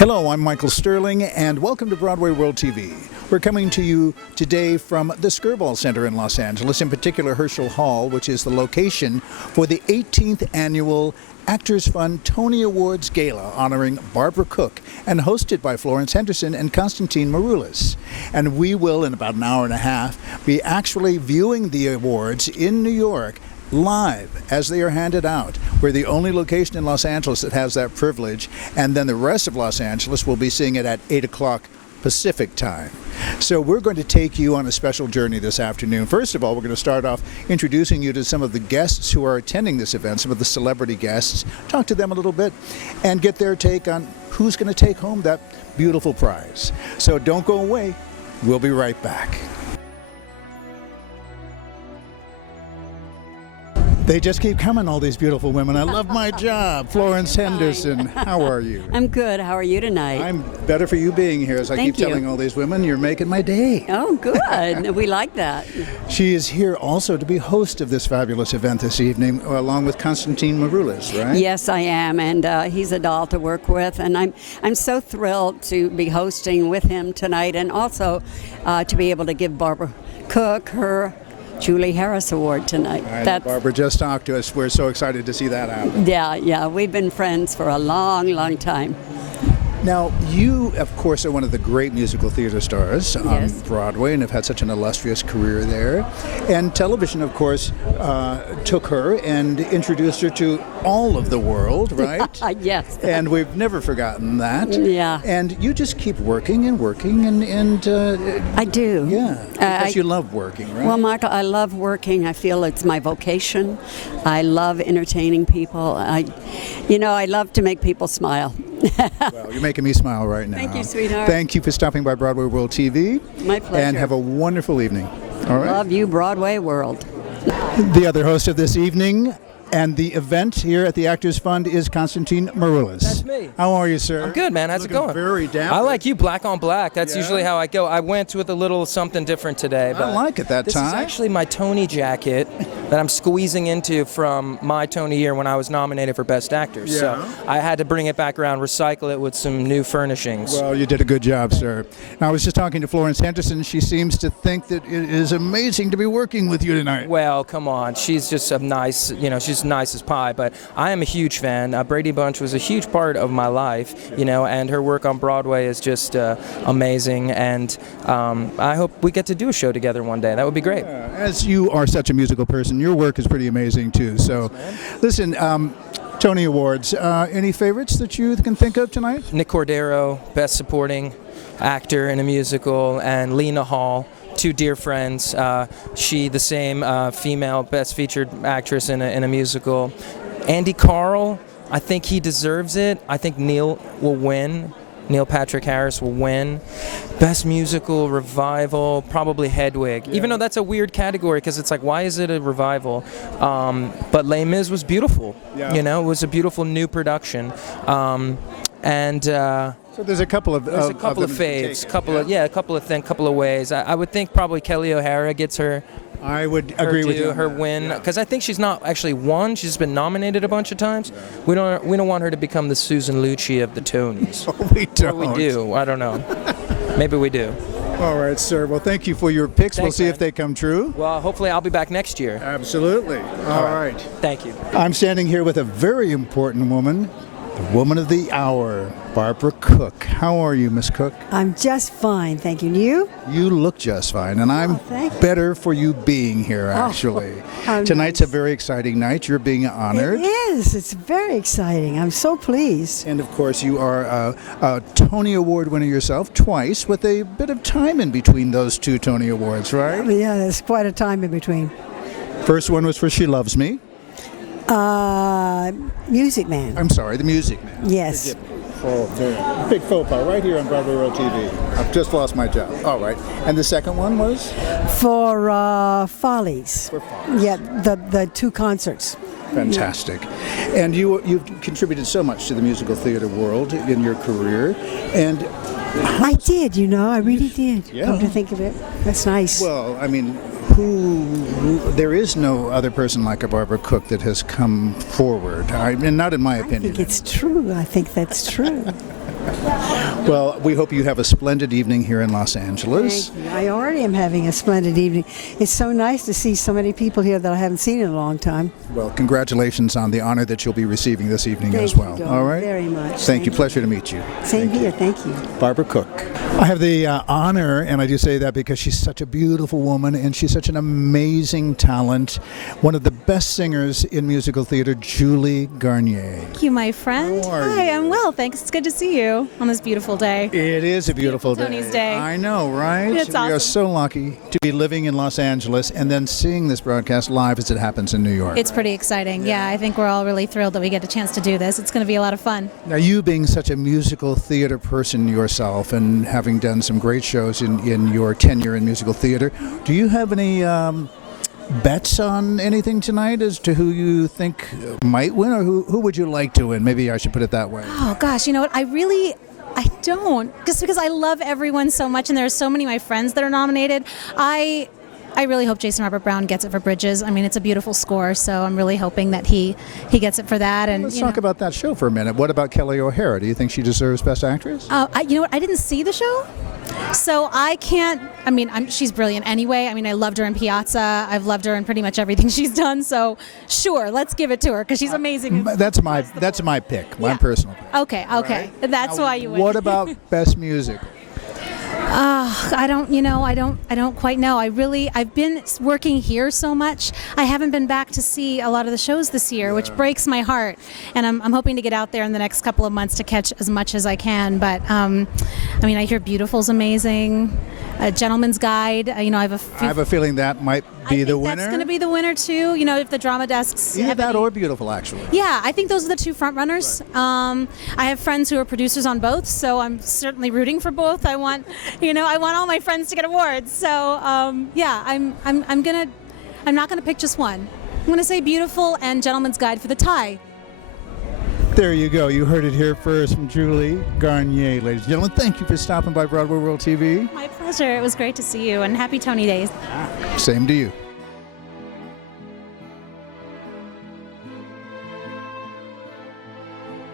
Hello, I'm Michael Sterling, and welcome to Broadway World TV. We're coming to you today from the Skirball Center in Los Angeles, in particular Herscher Hall, which is the location for the 18th annual Actors Fund Tony Awards Gala, honoring Barbara Cook, and hosted by Florence, Henderson, and Constantine Maroulis. And we will, in about an hour and a half, be actually viewing the awards in New York live as they are handed out. We're the only location in Los Angeles that has that privilege, and then the rest of Los Angeles will be seeing it at 8 o'clock Pacific time. So we're going to take you on a special journey this afternoon. First of all, we're going to start off introducing you to some of the guests who are attending this event, some of the celebrity guests, talk to them a little bit, and get their take on who's going to take home that beautiful prize. So don't go away. We'll be right back. They just keep coming, all these beautiful women. I love my job. Florence Henderson, how are you? I'm good. How are you tonight? I'm better for you being here. As I keep telling all these women, you're making my day. Oh, good. We like that. She is here also to be host of this fabulous event this evening, along with Constantine Maroulis, right? Yes, I am, and he's a doll to work with, and I'm so thrilled to be hosting with him tonight, and also to be able to give Barbara Cook her Julie Harris Award tonight. Barbara just talked to us. We're so excited to see that happen. Yeah, we've been friends for a long, long time. Now, you, of course, are one of the great musical theater stars on Broadway and have had such an illustrious career there. And television, of course, took her and introduced her to all of the world, right? Yes. And we've never forgotten that. Yeah. And you just keep working and working and I do. Yeah, because you love working, right? Well, Michael, I love working. I feel it's my vocation. I love entertaining people. I love to make people smile. Well, you're making me smile right now. Thank you, sweetheart. Thank you for stopping by Broadway World TV. My pleasure. And have a wonderful evening. All right. Love you, Broadway World. The other host of this evening and the event here at the Actors Fund is Constantine Maroulis. That's me. How are you, sir? I'm good, man. How's it going? Very down. I like you, black on black. That's usually how I go. I went with a little something different today. But I like it that this time. This is actually my Tony jacket that I'm squeezing into from my Tony year when I was nominated for Best Actor. Yeah. So I had to bring it back around, recycle it with some new furnishings. Well, you did a good job, sir. Now, I was just talking to Florence Henderson. She seems to think that it is amazing to be working with you tonight. Well, come on. She's just a nice, she's nice as pie. But I am a huge fan. Brady Bunch was a huge part of my life, and her work on Broadway is just amazing. And I hope we get to do a show together one day. That would be great. As you are such a musical person, your work is pretty amazing too. So, listen, Tony Awards, any favorites that you can think of tonight? Nick Cordero, Best Supporting Actor in a Musical, and Lena Hall. Two dear friends. She, the same female Best Featured Actress in a musical. Andy Carl, I think he deserves it. I think Neil will win. Neil Patrick Harris will win. Best Musical Revival, probably Hedwig. Yeah. Even though that's a weird category because it's like, why is it a revival? But Les Mis was beautiful. Yeah. It was a beautiful new production. So there's a couple of faves, couple of ways. I would think probably Kelly O'Hara gets her. I would agree with you. Her win, because I think she's not actually won. She's been nominated a bunch of times. Yeah. We don't want her to become the Susan Lucci of the Tonys. We don't. Or we do. I don't know. Maybe we do. All right, sir. Well, thank you for your picks. We'll see if they come true. Well, hopefully I'll be back next year. Absolutely. All right. Thank you. I'm standing here with a very important woman. The woman of the hour, Barbara Cook. How are you, Miss Cook? I'm just fine, thank you. And you? You look just fine, and I'm better for you being here, actually. Tonight's a very exciting night. You're being honored. It is. It's very exciting. I'm so pleased. And, of course, you are a Tony Award winner yourself twice, with a bit of time in between those two Tony Awards, right? Yeah, there's quite a time in between. First one was for She Loves Me. Music Man. I'm sorry, The Music Man. Yes. Big faux pas right here on Broadway World TV. I've just lost my job. All right. And the second one was? For Follies. For Follies. Yeah, the two concerts. Fantastic. And you've contributed so much to the musical theater world in your career. And I did, I really did. Yeah. Come to think of it. That's nice. Well, I mean, there is no other person like a Barbara Cook that has come forward, and not in my opinion. I think it's true. I think that's true. Well, we hope you have a splendid evening here in Los Angeles. Thank you. I already am having a splendid evening. It's so nice to see so many people here that I haven't seen in a long time. Well, congratulations on the honor that you'll be receiving this evening as well. Thank you, All right? very much. Thank you. Pleasure to meet you. Same here. Thank you. Barbara Cook. I have the honor, and I do say that because she's such a beautiful woman and she's such an amazing talent. One of the best singers in musical theater, Julie Garnier. Thank you, my friend. How are Hi, you? I'm well. Thanks. It's good to see you on this beautiful day. It is a beautiful day. Tony's Day. I know, right? It's We are awesome. so lucky to be living in Los Angeles and then seeing this broadcast live as it happens in New York. It's pretty exciting. Yeah, I think we're all really thrilled that we get a chance to do this. It's going to be a lot of fun. Now, you being such a musical theater person yourself and having done some great shows in your tenure in musical theater, do you have any bets on anything tonight as to who you think might win, or who would you like to win? Maybe I should put it that way. Oh, gosh. You know what? I don't. Just because I love everyone so much and there are so many of my friends that are nominated. I really hope Jason Robert Brown gets it for Bridges. I mean, it's a beautiful score, so I'm really hoping that he gets it for that. And Let's talk about that show for a minute. What about Kelly O'Hara? Do you think she deserves Best Actress? You know what? I didn't see the show, so I can't. I mean, she's brilliant anyway. I mean, I loved her in Piazza. I've loved her in pretty much everything she's done. So, sure, let's give it to her because she's amazing. That's my pick, my Yeah. personal pick. Okay. That's Now, why you win. What about Best Music? I don't quite know. I've been working here so much. I haven't been back to see a lot of the shows this year, which breaks my heart. And I'm hoping to get out there in the next couple of months to catch as much as I can. But I hear Beautiful's amazing. Gentleman's Guide. I have a feeling that might be the winner. That's going to be the winner too. If the drama desks. Either have that any- or Beautiful, actually. Yeah, I think those are the two front runners. I have friends who are producers on both, so I'm certainly rooting for both. I want all my friends to get awards. So I'm not gonna pick just one. I'm gonna say Beautiful and Gentleman's Guide for the tie. There you go. You heard it here first from Julie Garnier, ladies and gentlemen. Thank you for stopping by Broadway World TV. My pleasure. It was great to see you, and happy Tony Days. Same to you.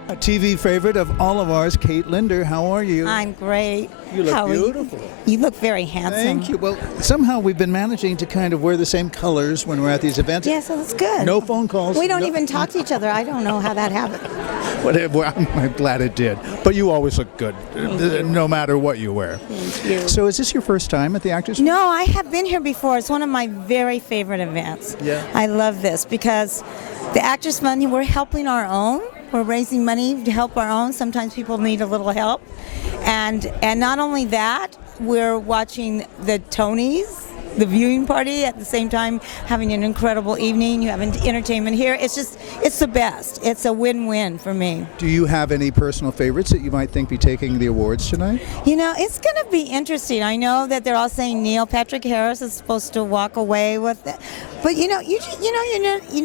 A TV favorite of all of ours, Kate Linder. How are you? I'm great. You look How are beautiful. You look very handsome. Thank you. Well, somehow we've been managing to kind of wear the same colors when we're at these events. Yes, that's good. No phone calls. We don't no- even talk to each other. I don't know how that happened. Whatever. I'm glad it did. But you always look good, no matter what you wear. Thank you. So is this your first time at the Actors? No, I have been here before. It's one of my very favorite events. Yeah. I love this because the Actors Fund, we're helping our own. We're raising money to help our own. Sometimes people need a little help. And not only that, we're watching the Tonys, the viewing party at the same time, having an incredible evening. You have entertainment here. It's the best. It's a win-win for me. Do you have any personal favorites that you might think be taking the awards tonight? It's going to be interesting. I know that they're all saying Neil Patrick Harris is supposed to walk away with it, but you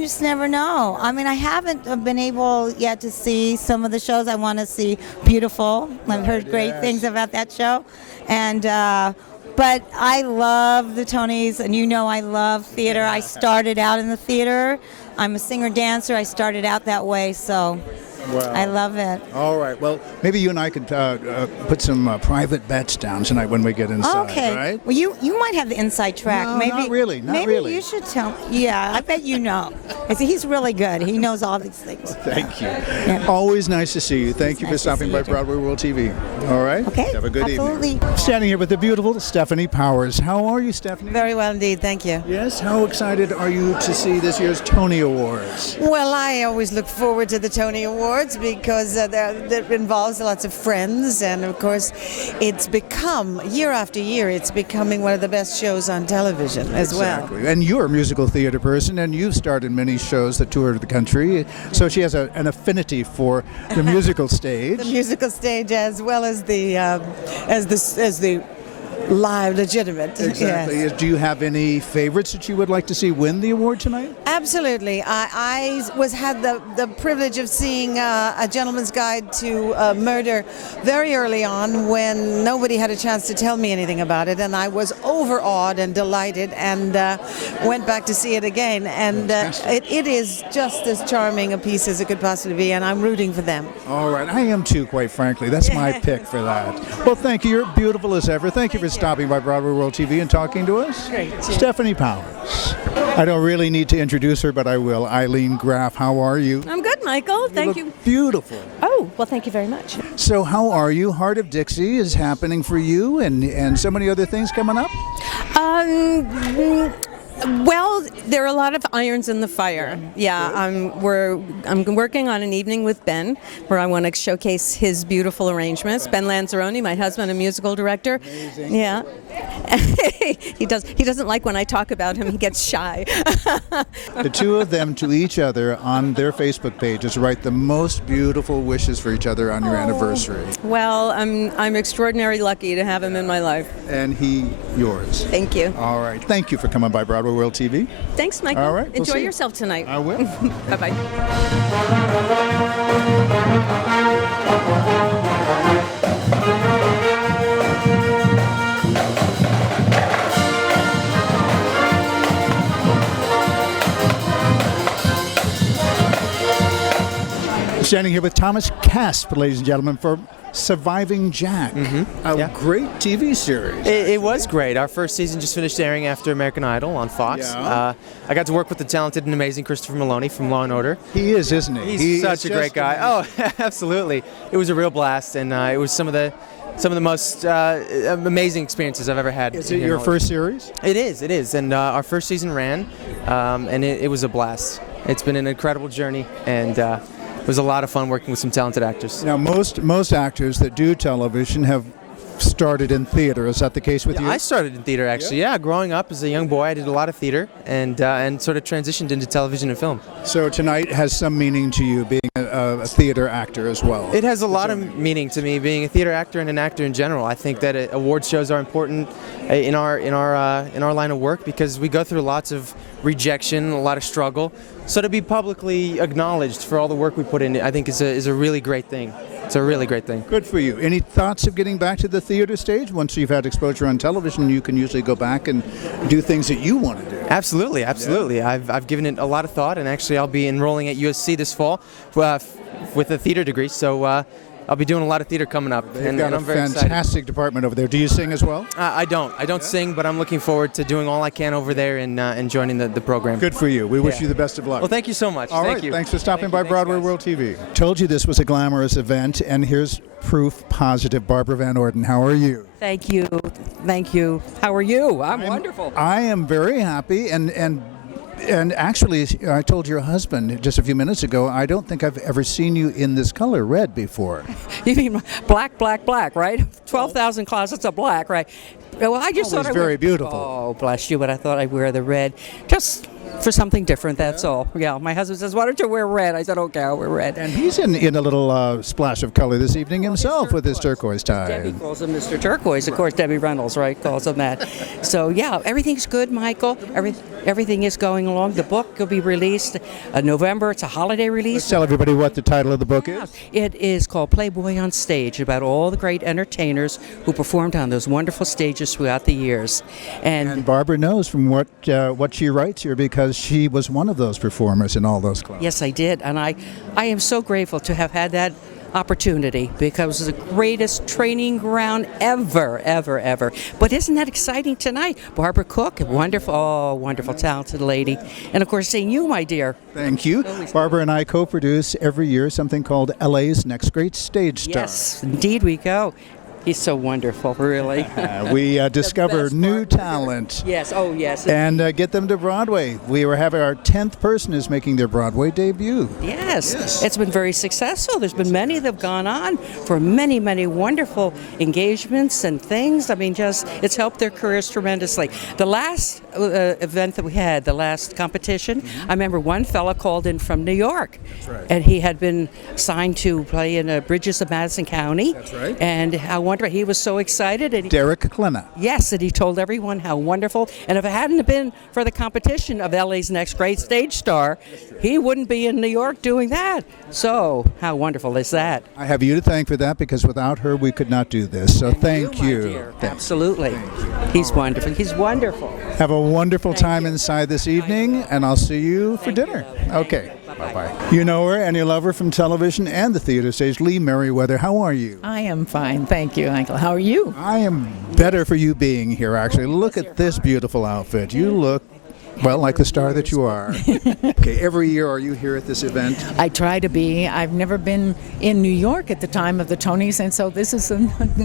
just never know. I mean, I haven't been able yet to see some of the shows. I want to see Beautiful. I've heard great things about that show, and. But I love the Tonys, and I love theater. I started out in the theater. I'm a singer-dancer. I started out that way, so I love it. All right. Well, maybe you and I could put some private bets down tonight when we get inside. Okay. Right? Well, you might have the inside track. No, maybe not really. Not maybe really. you should tell. Yeah, I bet you know. He's really good. He knows all these things. Thank you. Always nice to see you. Thank you for nice to stopping see by you, too. Broadway World TV. All right. Okay. Have a good absolutely. evening. Standing here with the beautiful Stephanie Powers. How are you, Stephanie? Very well indeed, thank you. Yes. How excited are you to see this year's Tony Awards? Well, I always look forward to the Tony Awards because that involves lots of friends, and of course, it's become, year after year, it's becoming one of the best shows on television as well. Exactly. And you're a musical theater person, and you've starred in many shows that toured the country, so she has an affinity for the musical stage. The musical stage, as well as the live, legitimate. Exactly. Yes. Do you have any favorites that you would like to see win the award tonight? Absolutely. I had the privilege of seeing A Gentleman's Guide to Murder very early on when nobody had a chance to tell me anything about it, and I was overawed and delighted and went back to see it again. And it is just as charming a piece as it could possibly be, and I'm rooting for them. All right. I am too, quite frankly. That's my pick for that. Well, thank you. You're beautiful as ever. Thank you for stopping by Broadway World TV and talking to us. Great. Stephanie Powers. I don't really need to introduce her, but I will. Eileen Graff, how are you? I'm good, Michael. Thank you. Beautiful. Oh, well, thank you very much. So how are you? Heart of Dixie is happening for you and so many other things coming up? Well, there are a lot of irons in the fire. Yeah, I'm working on an evening with Ben where I want to showcase his beautiful arrangements. Ben Lanzarone, my husband, a musical director. Amazing. Yeah. He doesn't like when I talk about him. He gets shy. The two of them to each other on their Facebook pages write the most beautiful wishes for each other on your anniversary. Well, I'm extraordinarily lucky to have him in my life. And he yours. Thank you. All right. Thank you for coming by Broadway World TV. Thanks, Michael. All right, we'll Enjoy see. yourself tonight. I will. Bye-bye. Standing here with Thomas Casp, ladies and gentlemen, for Surviving Jack, a great TV series. It was great. Our first season just finished airing after American Idol on Fox. Yeah. I got to work with the talented and amazing Christopher Maloney from Law & Order. He is, isn't he? He's such a great guy. Oh, absolutely. It was a real blast, and it was some of the most amazing experiences I've ever had. Is it your first series? It is. And our first season ran, and it was a blast. It's been an incredible journey, and it was a lot of fun working with some talented actors. Now, most actors that do television have started in theater. Is that the case with you? I started in theater, actually. Yeah, growing up as a young boy, I did a lot of theater and sort of transitioned into television and film. So tonight has some meaning to you, being a theater actor as well. It has a lot of meaning to me, being a theater actor and an actor in general. I think that award shows are important in our line of work because we go through lots of rejection, a lot of struggle. So to be publicly acknowledged for all the work we put in, I think is a really great thing. It's a really great thing. Good for you. Any thoughts of getting back to the theater stage? Once you've had exposure on television, you can usually go back and do things that you want to do. Absolutely. Yeah. I've given it a lot of thought, and actually I'll be enrolling at USC this fall with a theater degree. So I'll be doing a lot of theater coming up. They've got a fantastic department over there. Do you sing as well? I don't sing, but I'm looking forward to doing all I can over there and joining the program. Good for you. We wish you the best of luck. Well, thank you so much. All right. Thank you. Thanks for stopping Thank by you. Broadway World TV. Told you this was a glamorous event, and here's proof positive. Barbara Van Orden, how are you? Thank you. How are you? I'm wonderful. I am very happy, and actually, I told your husband just a few minutes ago, I don't think I've ever seen you in this color, red, before. You mean black, right? 12,000 closets of black, right? Well, I just thought Always very beautiful. Oh, bless you, but I thought I'd wear the red just for something different, that's all. Yeah, my husband says, why don't you wear red? I said, okay, I'll wear red. And he's in a little splash of color this evening himself with his turquoise tie. Debbie calls him Mr. Turquoise. Of course, Debbie Reynolds, right, calls him that. So, yeah, everything's good, Michael. Everything is going along. The book will be released in November. It's a holiday release. Let's tell everybody what the title of the book is. It is called Playboy on Stage, about all the great entertainers who performed on those wonderful stages throughout the years. And Barbara knows from what she writes here because she was one of those performers in all those clubs. Yes, I did. And I am so grateful to have had that opportunity because it was the greatest training ground ever. But isn't that exciting tonight? Barbara Cook, wonderful, talented lady. And of course, seeing you, my dear. Thank you. Barbara and I co-produce every year something called LA's Next Great Stage Star. Yes, indeed we go. He's so wonderful, really. We discover new talent. Yes, oh yes. And get them to Broadway. We were having our 10th person is making their Broadway debut. Yes, it's been very successful. There's been many that have gone on for many wonderful engagements and things. I mean, it's helped their careers tremendously. The last event that we had, the last competition, I remember one fella called in from New York. That's right. And he had been signed to play in Bridges of Madison County. That's right. And I wonder, he was so excited. And Derek Klena. yes, and he told everyone how wonderful. And if it hadn't been for the competition of LA's Next Great Stage Star, he wouldn't be in New York doing that. So how wonderful is that? I have you to thank for that, because without her we could not do this. So thank my you. dear. Absolutely. He's wonderful. He's wonderful. Have a wonderful time inside this evening, and I'll see you for dinner. Okay. Bye-bye. You know her and you love her from television and the theater stage. Lee Merriweather, how are you? I am fine, thank you, Michael. How are you? I am better for you being here, actually. Look at this beautiful outfit. You look, well, like the star that you are. Okay, every year are you here at this event? I try to be. I've never been in New York at the time of the Tonys, and so this is a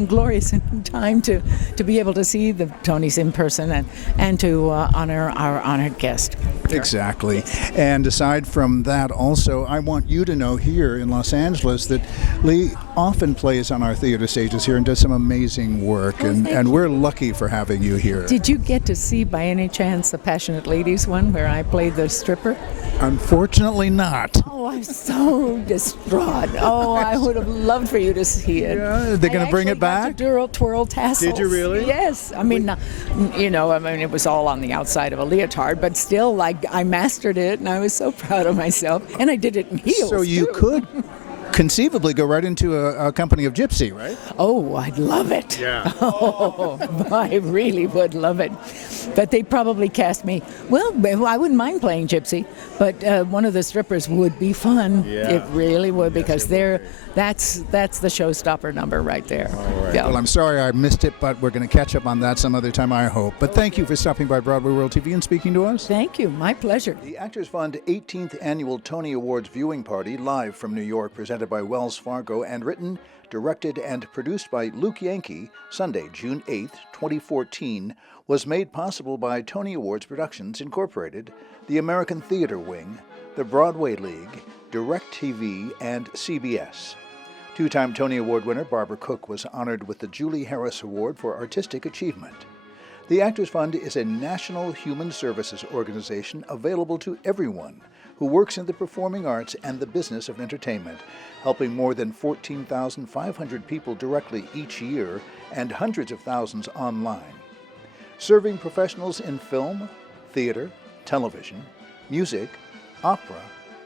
glorious time to be able to see the Tonys in person and to honor our honored guest. Exactly. And aside from that, also, I want you to know here in Los Angeles that Lee often plays on our theater stages here and does some amazing work, and we're lucky for having you here. Did you get to see by any chance the Passionate Ladies one where I played the stripper? Unfortunately not. Oh, I'm so distraught. Oh, I would have loved for you to see it. Yeah, they're going to bring it back? Twirl tassels. Did you really? Yes. I mean, it was all on the outside of a leotard, but still, like, I mastered it, and I was so proud of myself. And I did it in heels, So you too. could conceivably go right into a company of gypsy, right? Oh, I'd love it. Yeah. Oh, I really would love it. But they'd probably cast me. Well, I wouldn't mind playing gypsy, but one of the strippers would be fun. Yeah. It really would, because that's the showstopper number right there. All right. Yeah. Well, I'm sorry I missed it, but we're going to catch up on that some other time, I hope. But thank you for stopping by Broadway World TV and speaking to us. Thank you. My pleasure. The Actors Fund 18th Annual Tony Awards viewing party, live from New York, presented by Wells Fargo and written, directed, and produced by Luke Yankee, Sunday, June 8th, 2014, was made possible by Tony Awards Productions Incorporated, the American Theater Wing, the Broadway League, DirecTV, and CBS. Two-time Tony Award winner Barbara Cook was honored with the Julie Harris Award for Artistic Achievement. The Actors Fund is a national human services organization available to everyone who works in the performing arts and the business of entertainment, helping more than 14,500 people directly each year and hundreds of thousands online. Serving professionals in film, theater, television, music, opera,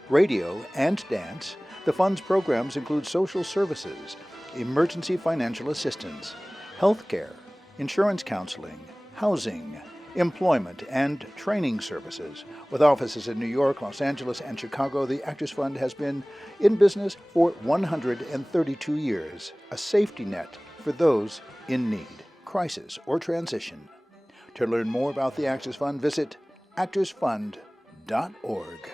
radio, and dance, the Fund's programs include social services, emergency financial assistance, healthcare, insurance counseling, housing, employment, and training services. With offices in New York, Los Angeles, and Chicago, the Actors Fund has been in business for 132 years, a safety net for those in need, crisis, or transition. To learn more about the Actors Fund, visit actorsfund.org.